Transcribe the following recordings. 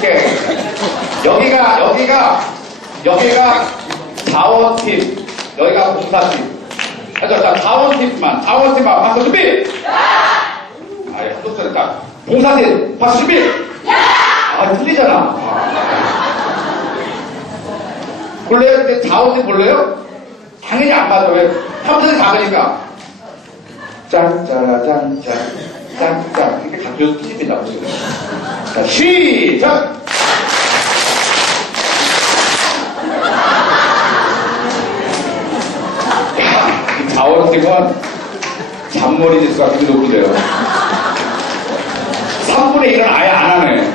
이렇게 여기가 여기가 여기가 자원팀. 여기가 자, 자 자원팀만 자원팀만 박수 준비! 아예 한국 소리다 봉사팀 박수 준비! 아 틀리잖아. 볼래요? 근데 자원팀 볼래요? 당연히 안 맞아. 왜? 함선이 작으니까. 짠짜라짠짠 짠짠 이렇게 각도에서 틀립니다 지금 자 시작! 자원팀은 잔머리 지수가 되게 높이래요. 3분의 1은 아예 안 하네.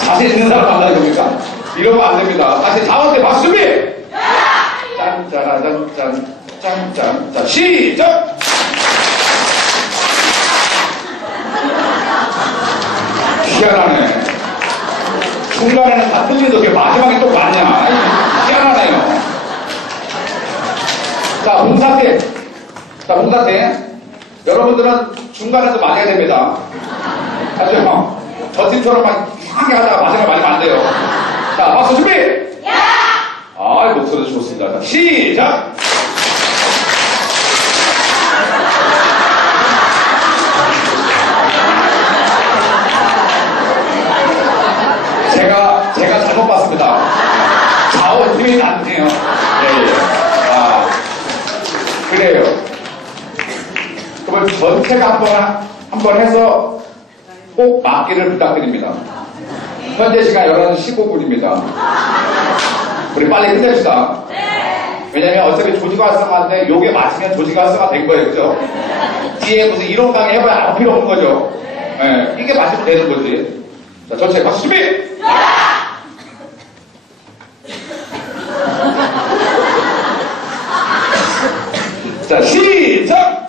자신 있는 사람 만나는 겁니까? 이러면 안 됩니다. 다시 자원팀 박수 준비 짠짜라짠짠 짠짠. 자 시작 희한하네. 중간에는 다 틀리는데 왜 마지막에 또 맞냐. 희한하네요. 자 봉사팀 자 봉사팀 여러분들은 중간에서 맞아야 됩니다. 아시죠? 저 팀처럼 막 이상하게 하다가 마지막에 맞으면 안 돼요. 자 박수 준비! 아, 목소리 좋습니다. 자, 시작! 돼요. 예, 예. 아, 그래요. 그러면 전체가 한 번, 한번 해서 꼭 맞기를 부탁드립니다. 현재 시간 11시 15분입니다. 우리 빨리 끝냅시다. 왜냐면 어차피 조직 활성화인데 요게 맞으면 조직 활성화 된 거예요. 그죠? 뒤에 무슨 이론 강의 해봐야 아무 필요 없는 거죠. 예, 이게 맞으면 되는 거지. 자, 전체 박수 준비! 자, 시작!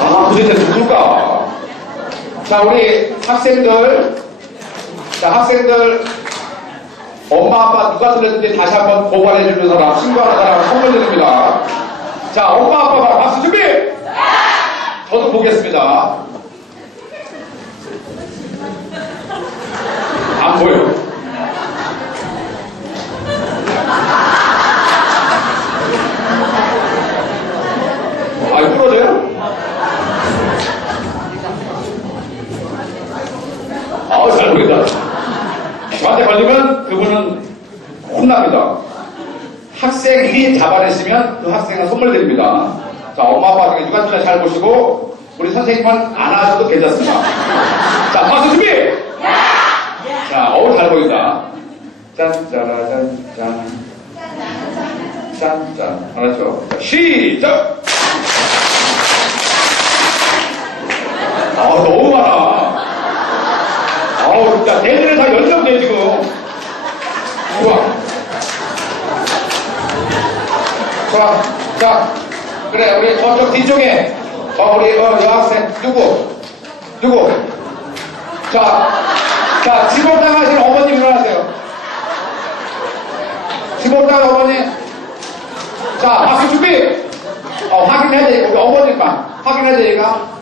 아, 도대체 누굴까? 자, 우리 학생들, 자, 학생들, 엄마, 아빠 누가 틀렸는지 다시 한번 고발해 주는 사람, 신고하는 사람 선물 드립니다. 자, 엄마, 아빠가 박수 준비! 저도 보겠습니다. 안 보여. 아, 이거 부러져요? 아우, 잘 보인다. 저한테 걸리면 그분은 혼납니다. 학생이 잡아내시면 그 학생은 선물 드립니다. 자, 엄마, 아빠 중에 누가 잘 보시고, 우리 선생님은 안 하셔도 괜찮습니다. 자, 박수 준비! 자, 어우, 잘 보인다. 짠, 짠. 짠, 짠. 알았죠? 자, 시작! 아, 너무 많아. 아우, 진짜, 대들은 다 연속돼, 지금. 우와. 좋아. 자, 그래, 우리 저쪽 뒤쪽에, 어, 우리, 어, 여학생, 누구? 누구? 자, 자, 지목당하신 어머님 일어나세요. 지목당 어머님. 자, 박수 준비! 어, 확인해야 되니까, 우리 어머님만. 확인해야 되니까.